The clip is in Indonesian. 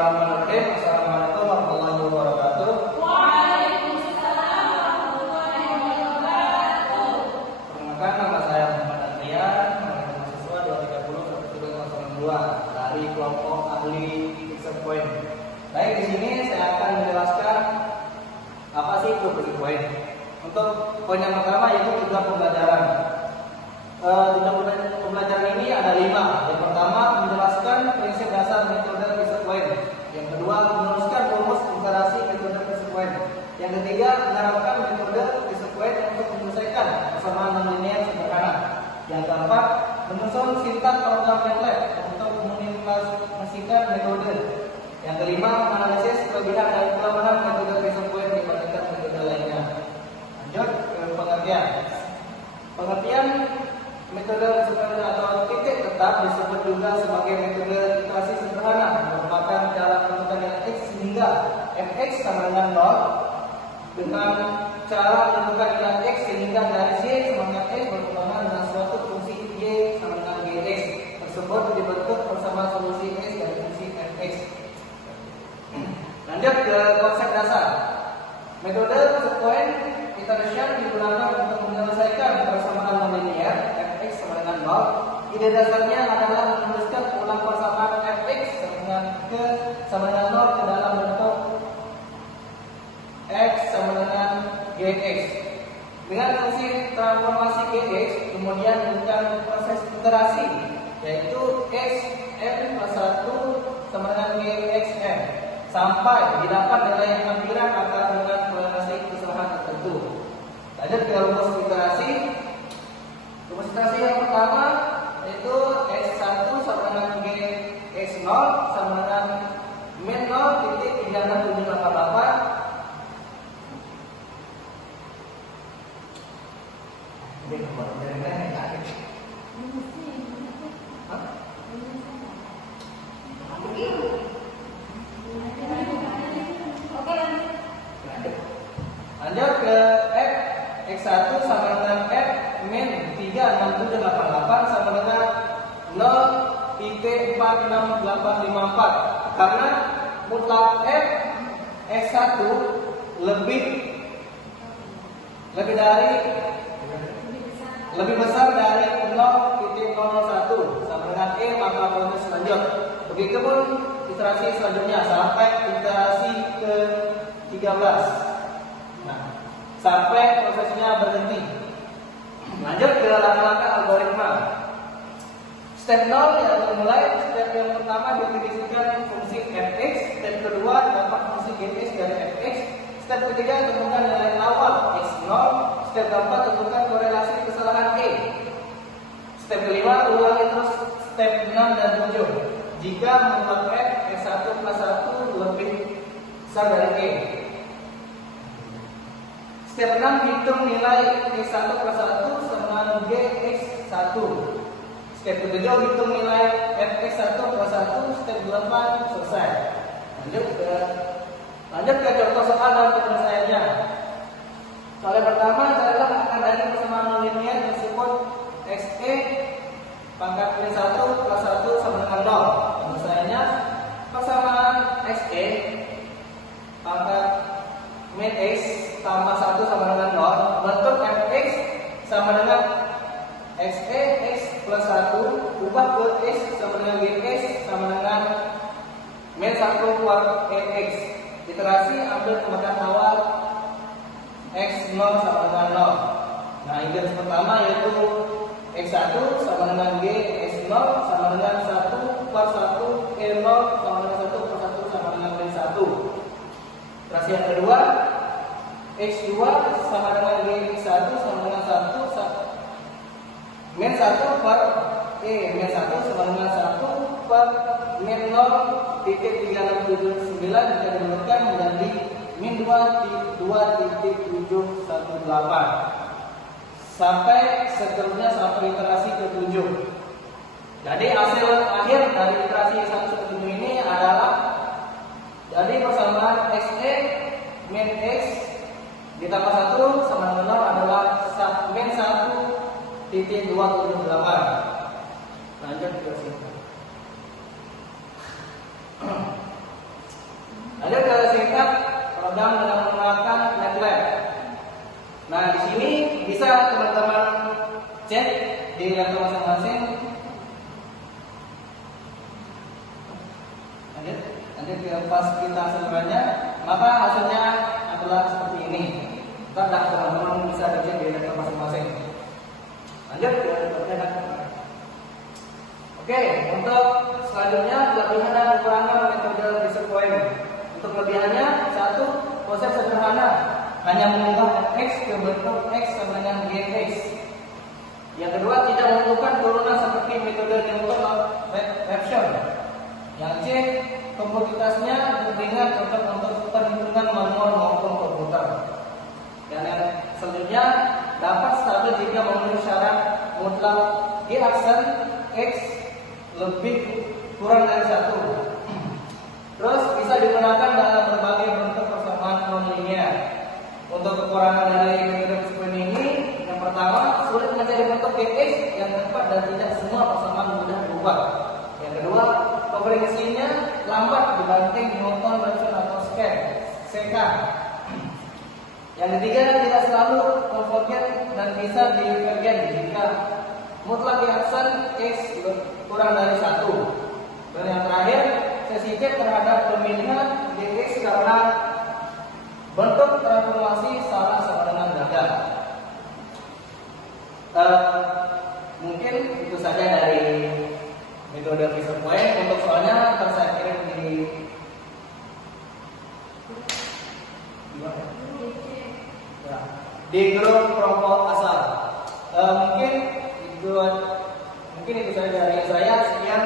Bismillahirrahmanirrahim. Assalamualaikum warahmatullahi wabarakatuh. Waalaikumsalam warahmatullahi wabarakatuh. Perkenalkan, nama saya Muhammad Adrian, mahasiswa 230-102 dari kelompok ahli Fixed Point. Baik, di sini saya akan menjelaskan apa sih itu Fixed Point. Untuk poin yang pertama yaitu tujuan pembelajaran. Tujuan pembelajaran ini ada 5. Yang pertama, menjelaskan prinsip dasar metode Fixed Point. Yang kedua, meneruskan rumus interaksi metode Fixed Point. Yang ketiga, menerapkan metode Fixed Point untuk menyelesaikan persamaan non-linear sederhana. Yang keempat, menyusun sintaks program MATLAB untuk mengimplementasikan metode. Yang kelima, menganalisis kelebihan dan kelemahan metode Fixed Point dibandingkan metode lainnya. Lanjut ke pengertian. Pengertian metode Fixed Point atau titik tetap disebut juga sebagai metode iterasi sederhana, merupakan cara menentukan nilai x sehingga fx sama dengan 0 dengan cara menentukan nilai x sehingga dari y sama dengan x berhubungan dengan suatu fungsi y sama dengan gx tersebut dibentuk bersama solusi x dari fungsi fx. Lanjut ke konsep dasar. Metode Fixed Point iteration digunakan untuk menyelesaikan persamaan non-linear fx sama dengan 0. Ide dasarnya adalah menuliskan ulang persamaan fx sama dengan 0 ke dalam bentuk x sama dengan gx. Dengan fungsi transformasi gx kemudian dilakukan proses iterasi yaitu x m plus 1 sama dengan gxm sampai didapat nilai hampiran akan dengan toleransi kesalahan tertentu. Lanjut ke rumus iterasi. Rumus iterasi yang pertama yaitu x1 sama dengan gx0 sama dengan min 0.3788. Lanjut ke x1 sama dengan f min 36788 sama dengan 0.46854 karena mutlak f x1 lebih besar dari 0.01 sama dengan e, maka proses lanjut. Begitupun iterasi selanjutnya sampai iterasi ke 13. Nah, sampai prosesnya berhenti. Lanjut ke langkah-langkah algoritma. Step 0 yang dimulai. Step yang pertama definisikan fungsi fx. Step kedua dapat fungsi gx dari fx. Step ketiga tentukan nilai awal x0. Step keempat tentukan korelasi kesalahan e. Step kelima ulangi terus step 6 dan 7 jika mutlak f x1 plus 1 lebih besar dari e. Step 6 hitung nilai x1 plus 1 sama gx1. Step 7 hitung nilai fx1 plus 1. Step 8 selesai. Lanjut ke contoh soal dan penyelesaiannya. Soal yang pertama adalah akan dari persamaan non-linear disebut xe pangkat min 1 plus 1 sama dengan 0. Penyelesaiannya persamaan xe pangkat min x tambah 1 sama dengan 0 bentuk fx sama dengan xe x plus 1 ubah ke x sama dengan gx sama dengan min 1 kuart x. Iterasi ambil pemetaan awal x0 sama dengan 0. Nah, ide pertama yaitu x1 sama dengan gx0 sama dengan 1 plus 1 e0 sama dengan 1 plus 1 sama dengan min 1. Iterasi yang kedua x2 sama dengan gx1 sama dengan 1 min 1 per e min 1 sama dengan 1 per min 0.3679 jika dibentukkan menjadi min 2.718 sampai seterusnya sampai iterasi ke-7. Jadi hasil akhir dari iterasi 1 ini adalah jadi persamaan xe min x ditambah 1 sama dengan 0 adalah min 1.278. Lanjut ke sini. Lanjut ke singkat program dengan menggunakan MATLAB. Nah, di sini bisa teman-teman cek di laptop masing-masing. Lanjut ke pas kita sebenarnya, maka hasilnya adalah seperti ini. Tetap teman-teman bisa dicek di laptop masing-masing. Lanjut ke pertanyaan. Oke, untuk selanjutnya kelebihan dan kekurangan metode research point. Untuk kelebihannya, satu, proses sederhana, hanya mengubah x ke bentuk x sama dengan gx. Yang kedua, tidak membutuhkan turunan seperti metode Newton Raphson. Yang C, kompleksitasnya ringan untuk perhitungan manual maupun komputer. Dan yang selanjutnya, dapat stabil jika memenuhi syarat mutlak g aksen x lebih kurang dari 1. Terus bisa digunakan dalam berbagai bentuk persamaan nonlinear. Untuk kekurangan dari metode research ini, yang pertama, sulit mencari bentuk gx yang tepat dan tidak semua persamaan mudah berubah. Yang kedua, konversinya lambat dibanding Newton Raphson atau SK. Yang ketiga, tidak selalu konvergen dan bisa divergen jika mutlak aksen x kurang dari 1. Dan yang terakhir, sesi cek terhadap pemilihan gx karena bentuk transformasi salah sama dengan gagal. Mungkin itu saja dari metode research point. Untuk soalnya akan saya kirim di grup kelompok asal. Mungkin itu saja dari saya. Sekian.